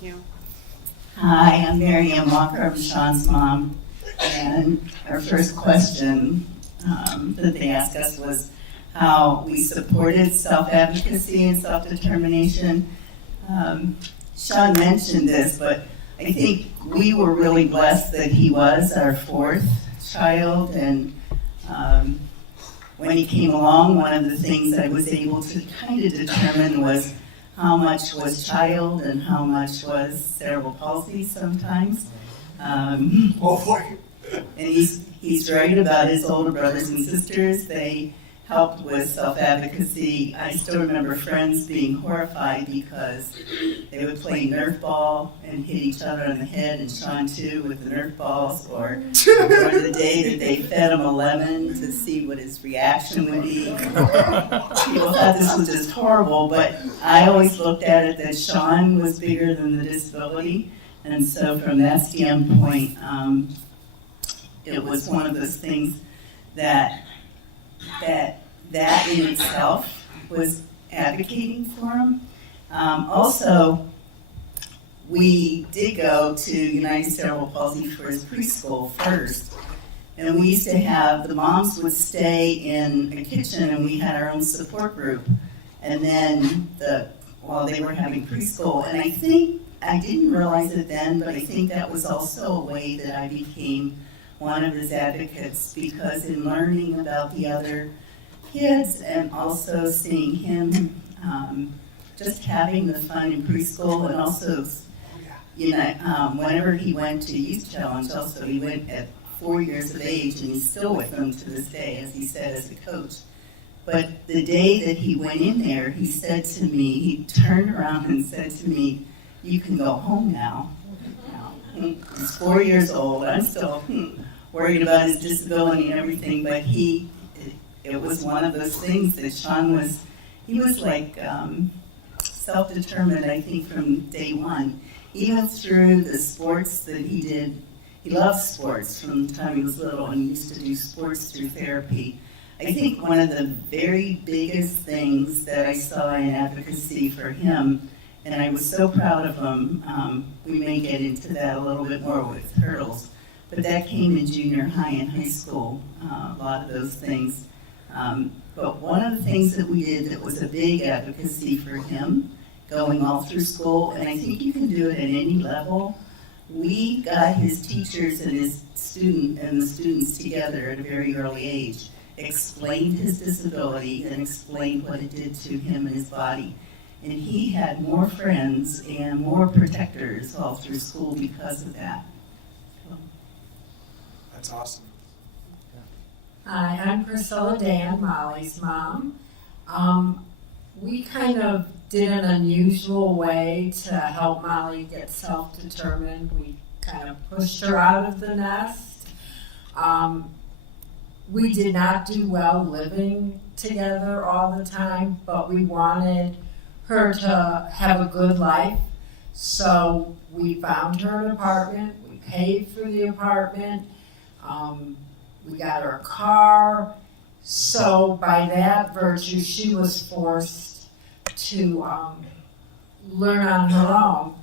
Thank you. Hi, I'm Mary Ann Walker. I'm Sean's mom. And our first question that they asked us was how we supported self-advocacy and self-determination. Sean mentioned this, but I think we were really blessed that he was our fourth child. And when he came along, one of the things I was able to kind of determine was how much was child and how much was cerebral palsy sometimes. And he's right about his older brothers and sisters. They helped with self-advocacy. I still remember friends being horrified because they would play Nerf ball and hit each other on the head, and Sean too, with the Nerf balls, or the day that they fed him a lemon to see what his reaction would be. People thought this was just horrible, but I always looked at it that Sean was bigger than the disability, and so from that standpoint, it was one of those things that in itself was advocating for him. Also, we did go to United Cerebral Palsy for his preschool first, and we used to have, the moms would stay in a kitchen and we had our own support group, and then while they were having preschool, and I think, I didn't realize it then, but I think that was also a way that I became one of his advocates, because in learning about the other kids and also seeing him just having the fun in preschool, and also, whenever he went to Youth Challenge, also he went at 4 years of age, and he's still with them to this day, as he said, as a coach. But the day that he went in there, he said to me, he turned around and said to me, "You can go home now." He's 4 years old. I'm still worried about his disability and everything, but it was one of those things that Sean was, he was like self-determined, I think, from day one. Even through the sports that he did, he loved sports from the time he was little, and he used to do sports through therapy. I think one of the very biggest things that I saw in advocacy for him, and I was so proud of him, we may get into that a little bit more with hurdles, but that came in junior high and high school, a lot of those things. But one of the things that we did that was a big advocacy for him, going all through school, and I think you can do it at any level, we got his teachers and the students together at a very early age, explained his disability and explained what it did to him and his body. And he had more friends and more protectors all through school because of that. That's awesome. Hi, I'm Priscilla Dan, Molly's mom. We kind of did an unusual way to help Molly get self-determined. We kind of pushed her out of the nest. We did not do well living together all the time, but we wanted her to have a good life. So we found her an apartment, we paid for the apartment, we got her a car. So by that virtue, she was forced to learn on her own.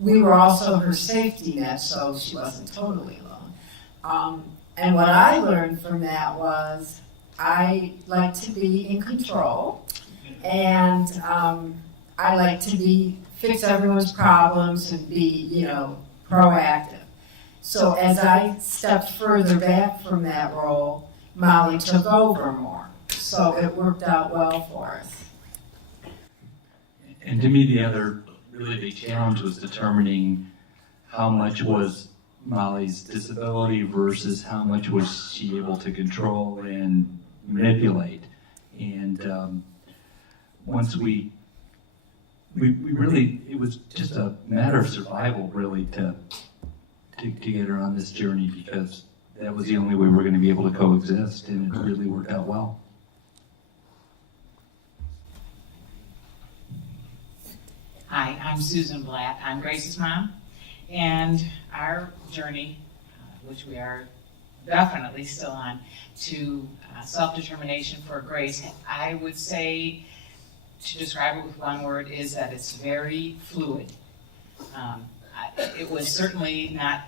We were also her safety net, so she wasn't totally alone. And what I learned from that was I like to be in control, and I like to fix everyone's problems and be, proactive. So as I stepped further back from that role, Molly took over more. So it worked out well for us. And to me, the other really big challenge was determining how much was Molly's disability versus how much was she able to control and manipulate. And once we really, it was just a matter of survival, really, to get her on this journey, because that was the only way we were going to be able to coexist, and it really worked out well. Hi, I'm Susan Blatt. I'm Grace's mom. And our journey, which we are definitely still on, to self-determination for Grace, I would say, to describe it with one word, is that it's very fluid. It was certainly not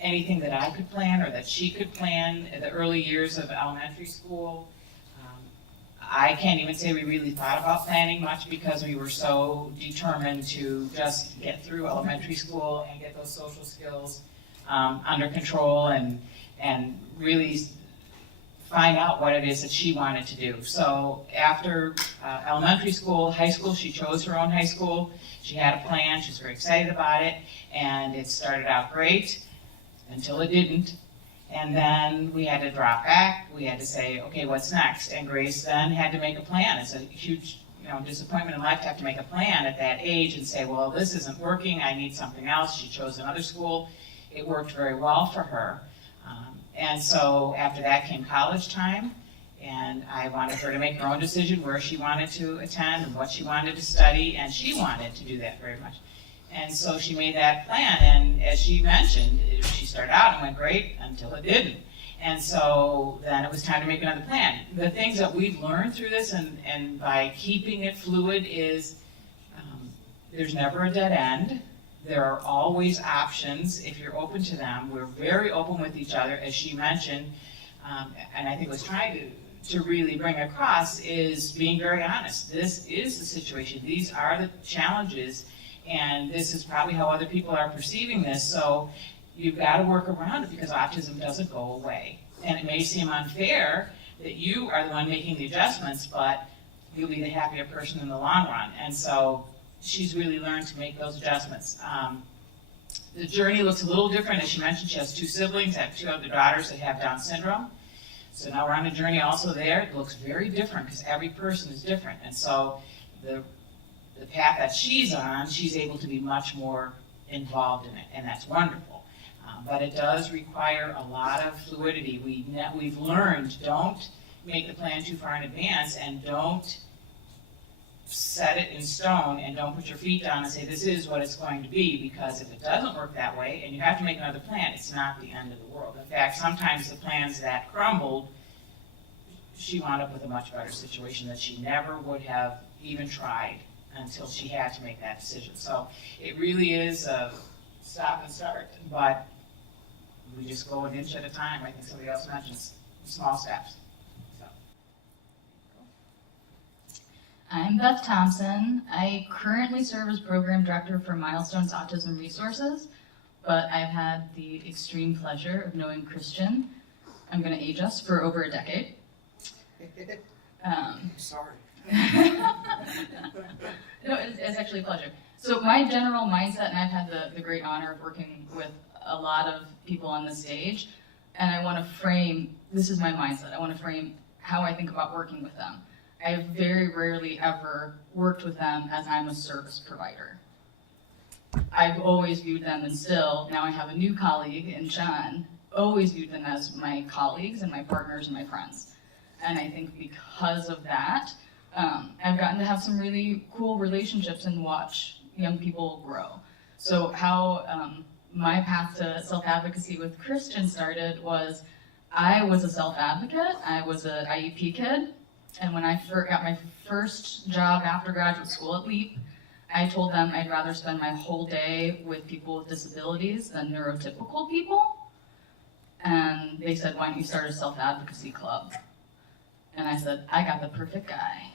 anything that I could plan or that she could plan in the early years of elementary school. I can't even say we really thought about planning much because we were so determined to just get through elementary school and get those social skills under control and really find out what it is that she wanted to do. So after elementary school, high school, she chose her own high school. She had a plan, she was very excited about it, and it started out great until it didn't. And then we had to drop back, we had to say, okay, what's next? And Grace then had to make a plan. It's a huge disappointment in life to have to make a plan at that age and say, well, this isn't working, I need something else. She chose another school. It worked very well for her. And so after that came college time, and I wanted her to make her own decision where she wanted to attend and what she wanted to study, and she wanted to do that very much. And so she made that plan, and as she mentioned, she started out and went great until it didn't. And so then it was time to make another plan. The things that we've learned through this and by keeping it fluid is there's never a dead end. There are always options if you're open to them. We're very open with each other, as she mentioned, and I think was trying to really bring across is being very honest. This is the situation. These are the challenges, and this is probably how other people are perceiving this. So you've got to work around it because autism doesn't go away. And it may seem unfair that you are the one making the adjustments, but you'll be the happier person in the long run. And so she's really learned to make those adjustments. The journey looks a little different. As she mentioned, she has two siblings. I have two other daughters that have Down syndrome. So now we're on a journey also there. It looks very different because every person is different. And so the path that she's on, she's able to be much more involved in it, and that's wonderful. But it does require a lot of fluidity. We've learned, don't make the plan too far in advance, and don't set it in stone, and don't put your feet down and say this is what it's going to be, because if it doesn't work that way and you have to make another plan, it's not the end of the world. In fact, sometimes the plans that crumbled, she wound up with a much better situation that she never would have even tried until she had to make that decision. So it really is a stop and start, but we just go an inch at a time. I think somebody else mentioned small steps. I'm Beth Thompson. I currently serve as Program Director for Milestones Autism Resources, but I've had the extreme pleasure of knowing Christian, I'm going to age us, for over a decade. Sorry. No, it's actually a pleasure. So my general mindset, and I've had the great honor of working with a lot of people on the stage, and I want to frame, this is my mindset, I want to frame how I think about working with them. I've very rarely ever worked with them as I'm a service provider. I've always viewed them, and still, now I have a new colleague in John, always viewed them as my colleagues and my partners and my friends. And I think because of that, I've gotten to have some really cool relationships and watch young people grow. So how my path to self-advocacy with Christian started was, I was a self-advocate, I was an IEP kid, and when I got my first job after graduate school at LEAP, I told them I'd rather spend my whole day with people with disabilities than neurotypical people. And they said, why don't you start a self-advocacy club? And I said, I got the perfect guy.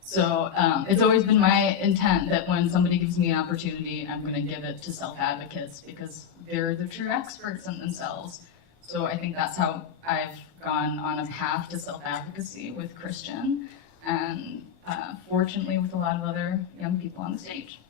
So it's always been my intent that when somebody gives me an opportunity, I'm going to give it to self-advocates because they're the true experts in themselves. So I think that's how I've gone on a path to self-advocacy with Christian, and fortunately with a lot of other young people on the stage.